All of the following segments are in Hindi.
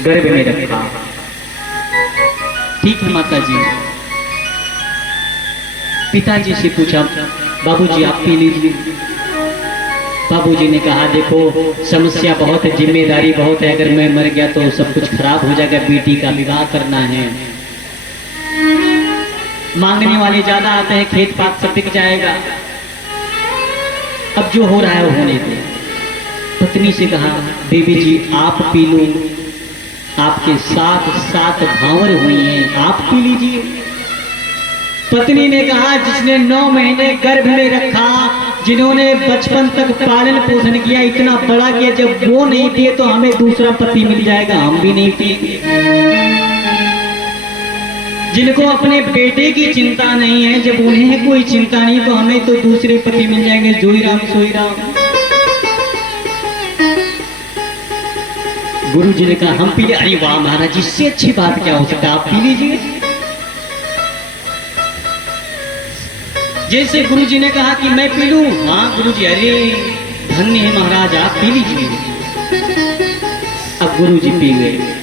गर्भ में रखा। ठीक है माता जी। पिताजी से पूछा, बाबूजी आप पी लीजिए। बाबूजी ने कहा, देखो समस्या बहुत है, जिम्मेदारी बहुत है, अगर मैं मर गया तो सब कुछ खराब हो जाएगा, बेटी का विवाह करना है, मांगने वाले ज्यादा आते हैं, खेत पात सब बिक जाएगा, अब जो हो रहा है वो होने दो। पत्नी से कहा, बेबी जी आप पी लो, आपके साथ 7 भावर हुई हैं, आप पी लीजिए। पत्नी ने कहा, जिसने 9 महीने गर्भ में रखा, जिन्होंने बचपन तक पालन पोषण किया, इतना बड़ा किया, जब वो नहीं पिए तो हमें दूसरा पति मिल जाएगा, हम भी नहीं पिएंगे। जिनको अपने बेटे की चिंता नहीं है, जब उन्हें कोई चिंता नहीं तो हमें तो दूसरे पति मिल जाएंगे, जोई राम सोई राम। गुरु जी ने कहा, हम पी ले। अरे वाह महाराज, इससे अच्छी बात क्या हो सकता है, आप पी लीजिए। जैसे गुरु जी ने कहा कि मैं पी लूं, हाँ गुरु जी, अरे धन्य है महाराज, आप पी लीजिए। अब गुरु जी पी गए।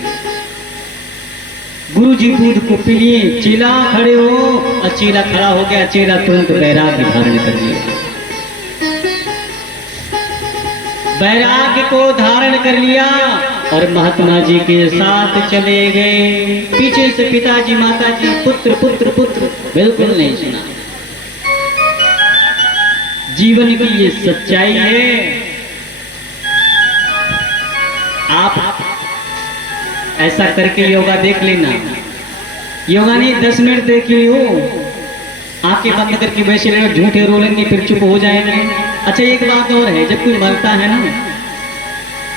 गुरु जी दूध को पी लिए। चेला खड़े हो, और चेला खड़ा हो गया। चेला तुरंत वैराग्य धारण कर लिया। वैराग्य को धारण कर लिया और महात्मा जी के साथ चले गए। पीछे से पिताजी माताजी, पुत्र पुत्र पुत्र, बिल्कुल नहीं सुना। जीवन की ये सच्चाई है। आप ऐसा करके योगा देख लेना। योगा नहीं, 10 मिनट देख लियो, आंखें बंद करके वैसे लेना, झूठे रोलेंगे फिर चुप हो जाएंगे। अच्छा एक बात और है, जब कोई मरता है ना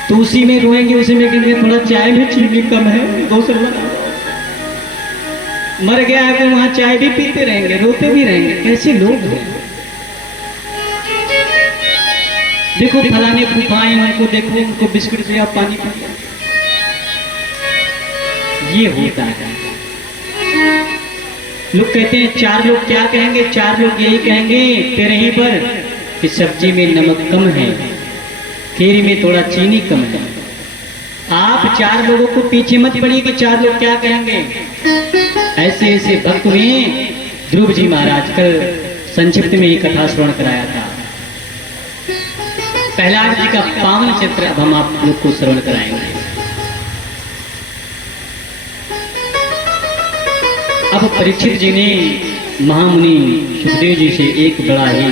तो उसी में रोएंगे, उसी में कहेंगे थोड़ा चाय में चीनी कम है, दूसरा मर गया है तो वहां चाय भी पीते रहेंगे, रोते भी रहेंगे। कैसे लोग हैं। देखो फलाने फूफाए, उनको देखो, उनको बिस्कुट दिया, पानी पिया, ये होता है। लोग कहते हैं 4 लोग क्या कहेंगे, 4 लोग यही कहेंगे तेरे ही पर कि सब्जी में नमक कम है, खीर में थोड़ा चीनी कम है। आप 4 लोगों को पीछे मत पड़िए कि 4 लोग क्या कहेंगे। ऐसे ऐसे भक्त हुए। ध्रुव जी महाराज कल संक्षिप्त में ही कथा श्रवण कराया था। प्रहलाद जी का पावन चरित्र अब हम आप लोग को श्रवण कराएंगे। अब परीक्षित जी ने महामुनि सुखदेव जी से एक बड़ा ही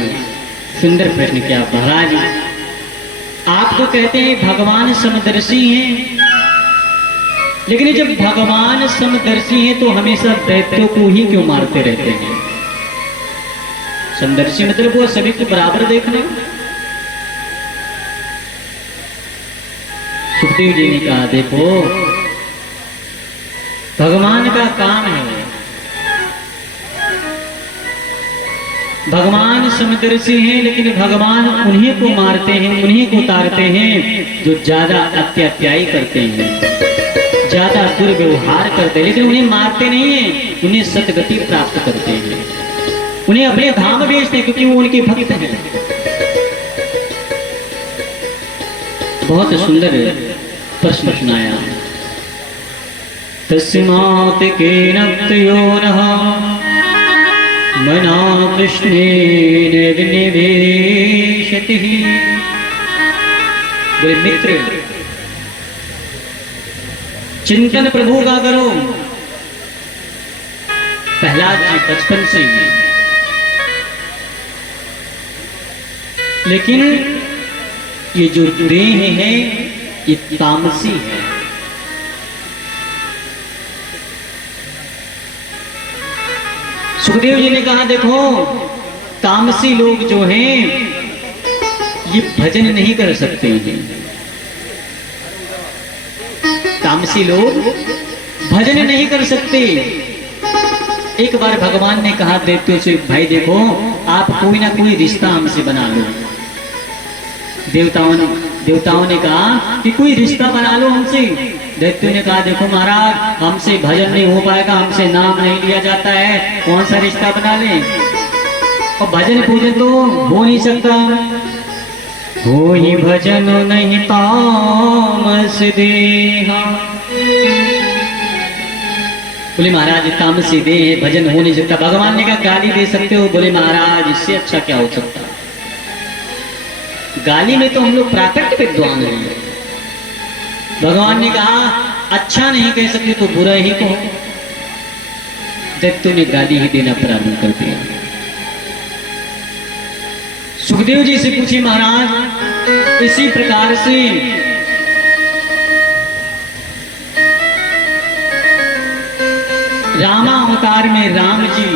सुंदर प्रश्न किया। महाराज आप तो कहते हैं भगवान समदर्शी हैं, लेकिन जब भगवान समदर्शी हैं तो हमेशा दैत्यों को ही क्यों मारते रहते हैं। समदर्शी मतलब वो सभी को बराबर देखना। सुखदेव जी ने कहा, देखो भगवान का काम है, भगवान समदर्शी हैं, लेकिन भगवान उन्हीं को मारते हैं, उन्हीं को उतारते हैं जो ज्यादा अत्याचारी करते हैं, ज्यादा दुर्व्यवहार करते हैं, लेकिन उन्हें मारते नहीं हैं, उन्हें सद्गति प्राप्त करते हैं, उन्हें अपने धाम भेजते हैं, क्योंकि वो उनके भक्त हैं। बहुत सुंदर प्रश्न सुनाया। तस्मात् केन योनः मना कृष्णेन निवेशति। बोले मित्र चिंतन प्रभु का करो। प्रहलाद जी बचपन से ही, लेकिन ये जो देह है ये तामसी है। सुखदेव जी ने कहा, देखो तामसी लोग जो हैं ये भजन नहीं कर सकते हैं। तामसी लोग भजन नहीं कर सकते। एक बार भगवान ने कहा दैत्यों से, भाई देखो आप कोई ना कोई रिश्ता हमसे बना लो। देवताओं ने कहा कि कोई रिश्ता बना लो हमसे। दैत्यों ने कहा, देखो महाराज हमसे भजन नहीं हो पाएगा, हमसे नाम नहीं लिया जाता है, कौन सा रिश्ता बना ले। और भजन पूजन तो हो नहीं सकता। होई भजन नहीं तामस देहा। बोले महाराज तामसी दे भजन हो नहीं सकता। भगवान ने कहा गाली दे सकते हो? बोले महाराज इससे अच्छा क्या हो सकता। गाली में तो हम लोग प्राकृत विद्वान हैं। भगवान ने कहा अच्छा नहीं कह सकते तो बुरा ही कहो। दैत्यों ने गाली ही देना प्रारंभ कर दिया। सुखदेव जी से पूछे महाराज इसी प्रकार से रामावतार में राम जी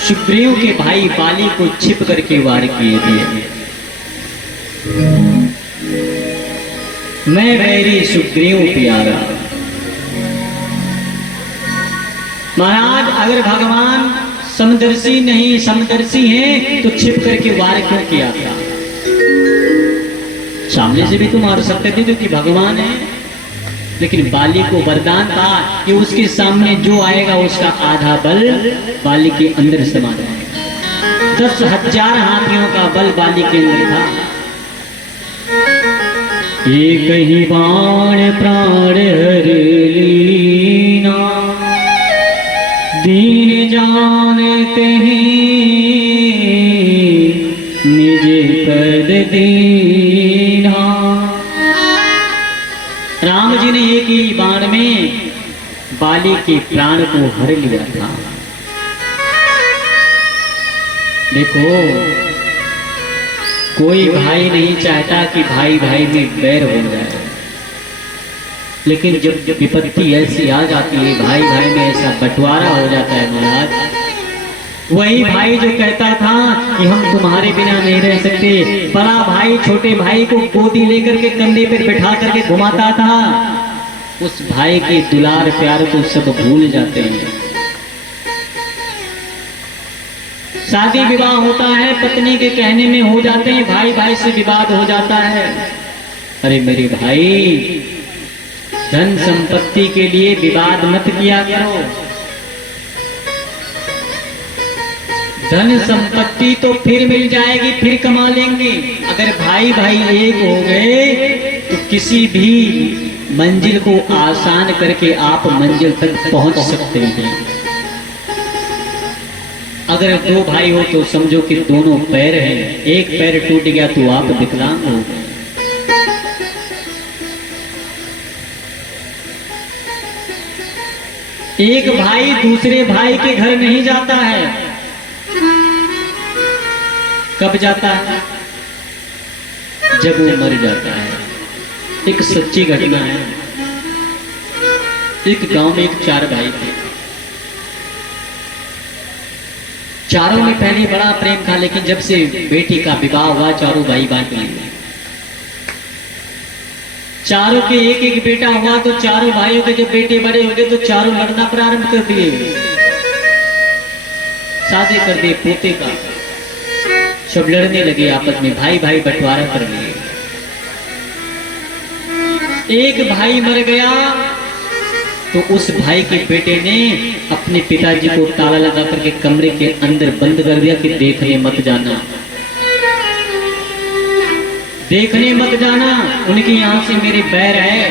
सुग्रीव के भाई बाली को छिप करके वार किए थे। मैं वैरी सुग्रीव प्यारा। महाराज अगर भगवान समदर्शी नहीं समदर्शी हैं तो छिप करके वार क्यों किया था? सामने से भी तो मार सकते थे क्योंकि भगवान है। लेकिन बाली को वरदान था कि उसके सामने जो आएगा उसका आधा बल बाली के अंदर समा जाएगा। 10,000 हाथियों का बल बाली के अंदर था। एक ही बाण प्राण हर लीना दीन जानते हैं निज पद दीना। राम जी ने एक ही बाण में बाली के प्राण को हर लिया था। देखो कोई भाई नहीं चाहता कि भाई भाई में बैर हो जाए, लेकिन जब विपत्ति ऐसी आ जाती है भाई भाई में ऐसा बंटवारा हो जाता है महाराज। वही भाई जो कहता था कि हम तुम्हारे बिना नहीं रह सकते, बड़ा भाई छोटे भाई को गोदी लेकर के कंधे पर बैठा करके घुमाता था, उस भाई के दुलार प्यार को सब भूल जाते हैं। शादी विवाह होता है पत्नी के कहने में हो जाते हैं, भाई भाई से विवाद हो जाता है। अरे मेरे भाई धन संपत्ति के लिए विवाद मत किया करो। धन संपत्ति तो फिर मिल जाएगी, फिर कमा लेंगे। अगर भाई भाई एक हो गए तो किसी भी मंजिल को आसान करके आप मंजिल तक पहुंच सकते हैं। अगर दो भाई हो तो समझो कि दोनों पैर हैं, एक पैर टूट गया तो आप विकलांग हो गए। एक भाई दूसरे भाई के घर नहीं जाता है। कब जाता है? जब वो मर जाता है। एक सच्ची घटना है। एक गांव में एक 4 भाई थे। चारों में पहले बड़ा प्रेम था, लेकिन जब से बेटी का विवाह हुआ चारों भाई बांट लिए। चारों के एक एक बेटा हुआ तो चारों भाइयों के जब बेटे बड़े हो गए तो चारों लड़ना प्रारंभ कर दिए। शादी कर दिए पोते का, सब लड़ने लगे आपस में, भाई भाई बंटवारा कर लिए। एक भाई मर गया तो उस भाई के बेटे ने अपने पिताजी को ताला लगा करके कमरे के अंदर बंद कर दिया कि देखने मत जाना, देखने मत जाना, उनकी यहां से मेरे बैर है।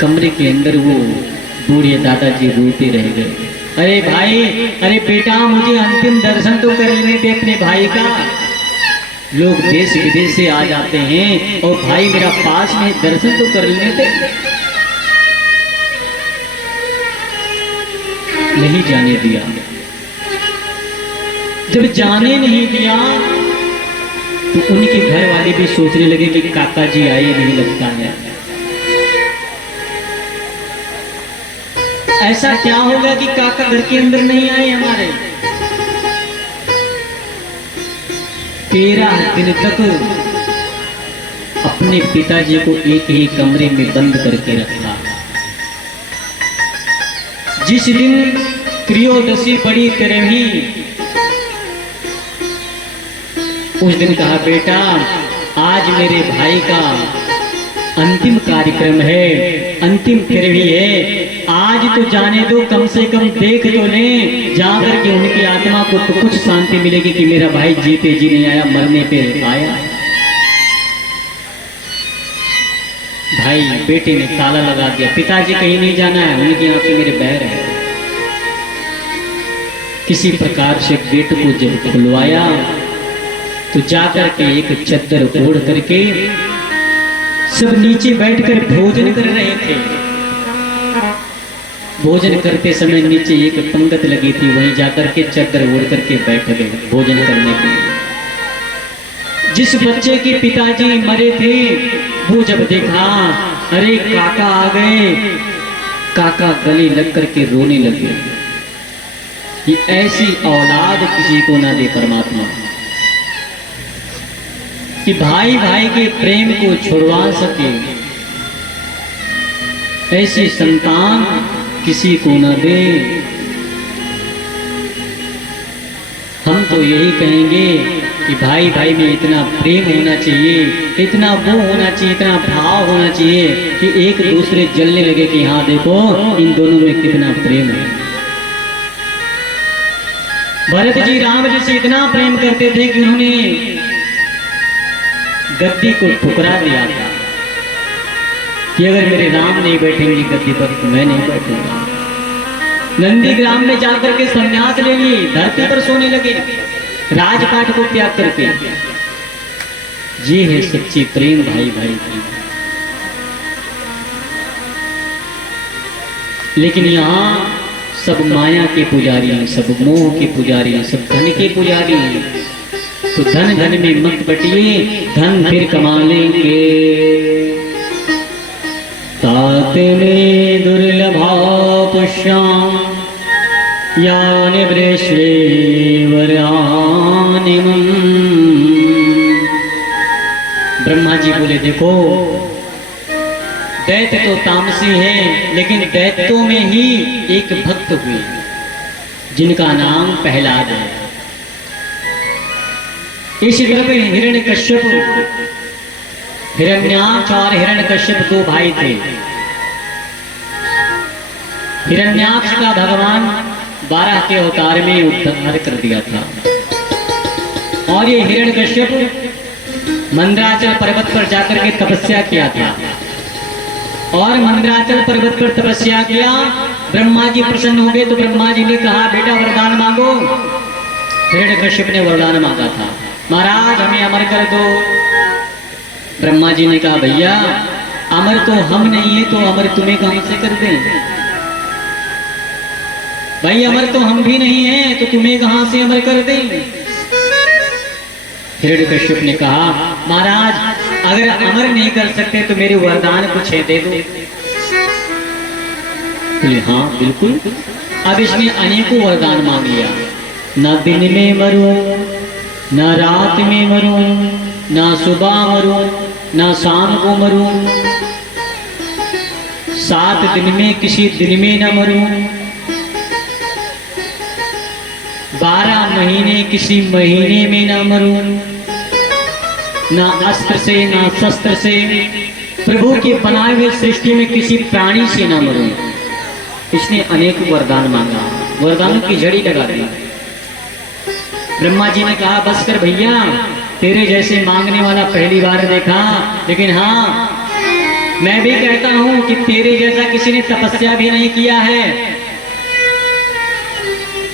कमरे के अंदर वो बूढ़े दादाजी रोते रह गए। अरे भाई, अरे बेटा मुझे अंतिम दर्शन तो कर लेने दे अपने भाई का। लोग देश विदेश से आ जाते हैं और भाई मेरा पास में दर्शन तो कर लेने दे। नहीं जाने दिया। जब जाने नहीं दिया तो उनके घर वाले भी सोचने लगे कि काका जी आए नहीं लगता है। ऐसा क्या होगा कि काका घर के अंदर नहीं आए हमारे। 13 दिन तक अपने पिताजी को एक ही कमरे में बंद करके रखा। जिस दिन त्रयोदशी पड़ी तेरहवीं, उस दिन कहा बेटा आज मेरे भाई का अंतिम कार्यक्रम है, अंतिम फिर भी है। आज तो जाने दो, कम से कम देख तो ले, जाकर के उनकी आत्मा को तो कुछ शांति मिलेगी कि मेरा भाई जीते जी नहीं आया, मरने पे आया। भाई बेटे ने ताला लगा दिया, पिताजी कहीं नहीं जाना है, उनकी यहाँ से मेरे बैर है। किसी प्रकार से गेट को जब खुलवाया तो जाकर के एक चद्दर ओढ़ करके सब नीचे बैठकर भोजन कर रहे थे। भोजन करते समय नीचे एक पंगत लगी थी, वहीं जाकर के चद्दर ओढ़ करके बैठ गए भोजन करने के लिए। जिस बच्चे के पिताजी मरे थे वो जब देखा, अरे काका आ गए, काका गले लग करके रोने लगे कि ऐसी औलाद किसी को ना दे परमात्मा, कि भाई भाई के प्रेम को छुड़वा सके, ऐसी संतान किसी को न दे। हम तो यही कहेंगे कि भाई भाई में इतना प्रेम होना चाहिए, इतना वो होना चाहिए, इतना भाव होना चाहिए कि एक दूसरे जलने लगे कि हाँ देखो इन दोनों में कितना प्रेम है। भरत जी राम जी से इतना प्रेम करते थे कि उन्होंने गद्दी को ठुकरा दिया था कि अगर मेरे राम नहीं बैठेंगे गद्दी पर तो मैं नहीं बैठूंगा। नंदीग्राम में जाकर के संन्यास ले लिए, धरती पर सोने लगे, राजपाट को त्याग करके। ये है सच्ची प्रेम भाई भाई की। लेकिन यहाँ सब माया के पुजारी हैं, सब मोह के पुजारी हैं, सब धन के पुजारी हैं। तो धन धन में मत बटिए, धन फिर कमा लेंगे। तात में दुर्लभा पुष्याम यानि वृश्वेवरानि मम। ब्रह्मा जी बोले देखो दैत्य तो तामसी है, लेकिन दैत्यों में ही एक भक्त हुए जिनका नाम प्रहलाद है। इस तरफ हिरण्यकश्यप, हिरण्याक्ष और हिरण्यकश्यप दो भाई थे। हिरण्याक्ष का भगवान 12 के अवतार में उद्धार कर दिया था, और ये हिरण्यकश्यप मंदराचल पर्वत पर जाकर के तपस्या किया था। और मंदराचल पर्वत पर तपस्या किया, ब्रह्मा जी प्रसन्न हो गए तो ब्रह्मा जी ने कहा बेटा वरदान मांगो। हिरण्यकश्यप ने वरदान मांगा था, महाराज हमें अमर कर दो। ब्रह्मा जी ने कहा भैया अमर तो हम नहीं है, तो अमर तुम्हें कहां से कर दें? भाई अमर तो हम भी नहीं है, तो तुम्हें कहां से अमर कर दें? हिरण्यकश्यप ने कहा महाराज अगर अमर नहीं कर सकते तो मेरे वरदान कुछ है दे दो। बोले हाँ बिल्कुल। अब इसने अनेकों वरदान मांग लिया, ना दिन में मरूं, ना रात में मरूं, ना सुबह मरूं, ना शाम को मरूं, 7 दिन में किसी दिन में न मरूं, 12 महीने किसी महीने में न मरूं, ना अस्त्र से ना शस्त्र से, प्रभु के बनाए हुए सृष्टि में किसी प्राणी से न मरूं। इसने अनेक वरदान मांगा, वरदानों की झड़ी लगा दी। ब्रह्मा जी ने कहा बस कर भैया, तेरे जैसे मांगने वाला पहली बार देखा, लेकिन हाँ मैं भी कहता हूं कि तेरे जैसा किसी ने तपस्या भी नहीं किया है,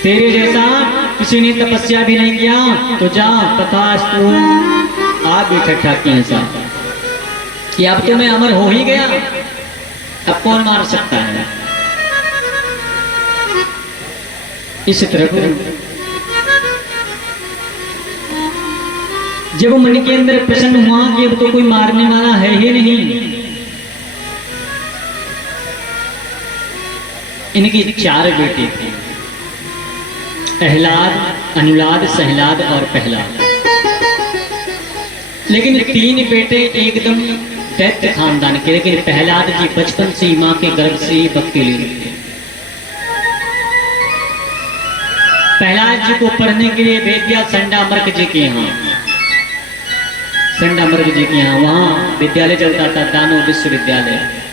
तेरे जैसा किसी ने तपस्या भी नहीं किया। तो जा तथास्तु, आप भी ठट्ठा किए साहब कि अब तो मैं अमर हो ही गया, अब कौन मार सकता है? इस तरह जब मन के अंदर प्रसन्न हुआ कि अब तो कोई मारने वाला है ही नहीं। इनके 4 बेटे थे, अहलाद, अनुलाद, सहलाद और प्रहलाद। लेकिन 3 बेटे एकदम दैत्य खानदान के, लेकिन प्रहलाद जी बचपन से ही मां के गर्भ से ही भक्ति ले रहे थे। प्रहलाद जी को पढ़ने के लिए भेज दिया संडामर्क जी के यहाँ। संडामर्ग जी के यहाँ, वहाँ विद्यालय चलता था, दानो विश्वविद्यालय।